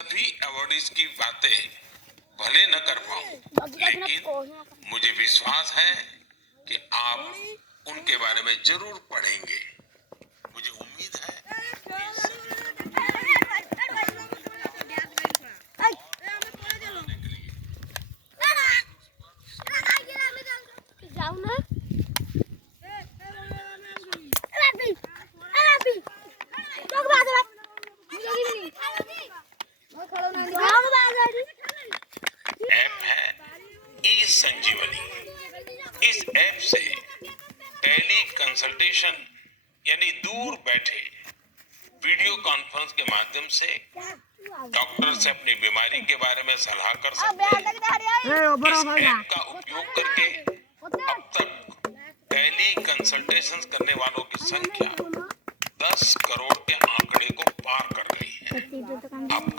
सभी अवॉर्डीज की बातें भले न कर पाऊं, लेकिन मुझे विश्वास है कि आप उनके बारे में जरूर पढ़ेंगे। मुझे उम्मीद है ऐप है ई संजीवनी। इस ऐप से टेली कंसल्टेशन यानी दूर बैठे वीडियो कॉन्फ्रेंस के माध्यम से डॉक्टर से अपनी बीमारी के बारे में सलाह कर सकते हैं। इस ऐप का उपयोग करके अब तक टेली कंसल्टेशंस करने वालों की संख्या 10 करोड़ के आंकड़े